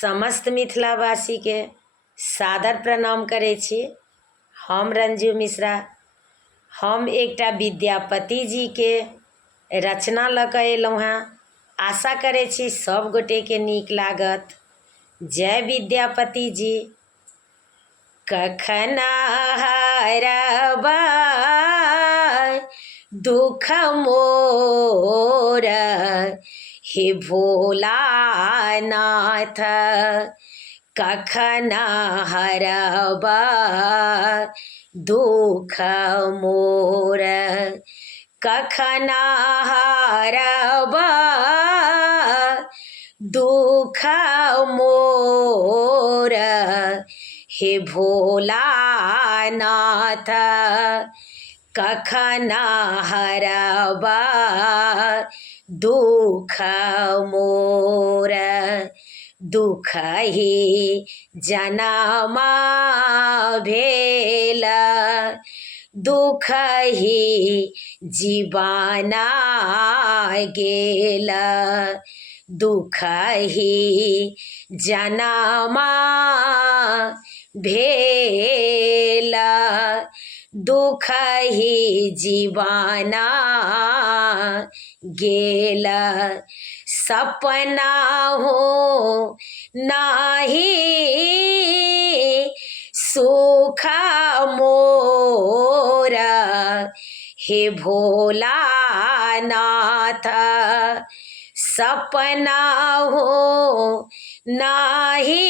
समस्त मिथिलावासी के सादर प्रणाम करै छी। हम रंजू मिश्रा। हम एकटा विद्यापति जी के रचना लऽ कऽ अयलहुँ हेँ। आशा करै छी सब गोटे के नीक लागत। जय विद्यापति जी। कखन हरबै दुख मोर हे भोलानाथ, कखन हरबै दुख मोर, कखन हरबै दुख मोर हे भोलानाथ, कखन हरबै दुख मोर। दुख ही जनम भेल, दुख ही जीवन गेल, दुख ही जनम भेल, दुख ही जीवन गेल। सपना हो नाही सुख मोर हे भोलानाथ, सपना हो नाही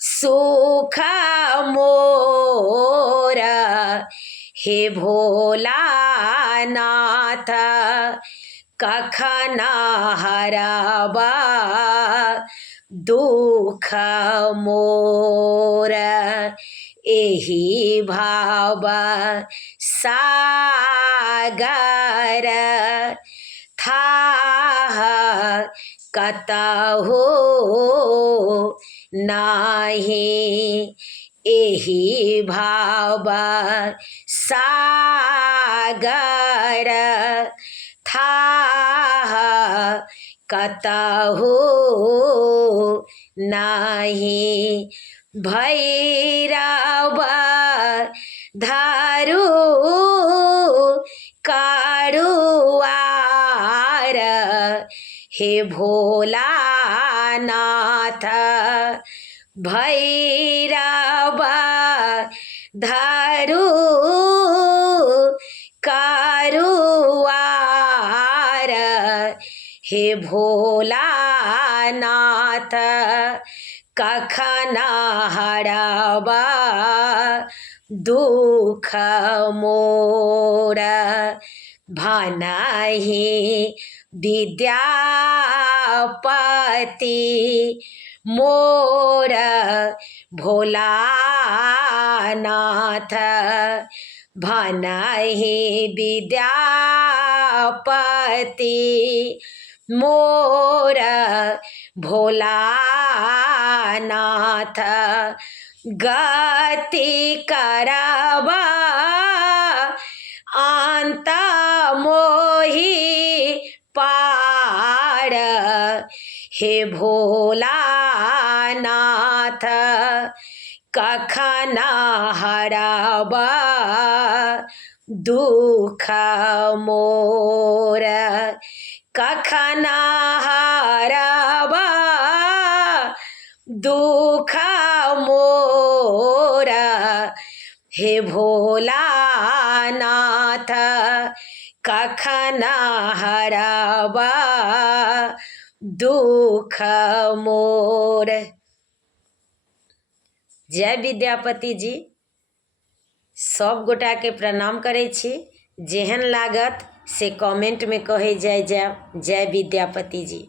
सुख मोर हे भोलानाथ, कखन हरबै दुख मोर। एहि भाव सागर थाह कतहु नाही, एहि भाव सागर थाह कतहु नाही। भैरव धरू करुआर हे भोलानाथ, भैरव धरू करुआर हे भोलानाथ, कखन हरबै दुख मोर। भनहि विद्यापति मोर भोलानाथ, भनहि विद्यापति मोर भोलानाथ, गति करबै अंत मोहि पार हे भोलानाथ, कखन हरबै दुख मोर, कखन हरबै दुख मोर हे भोलानाथ, कखन हरबै दुख मोर। जय विद्यापति जी। सब गोटा के प्रणाम करै छी। जेहन लागत से कमेंट में कहे जाय। जय विद्यापति जी।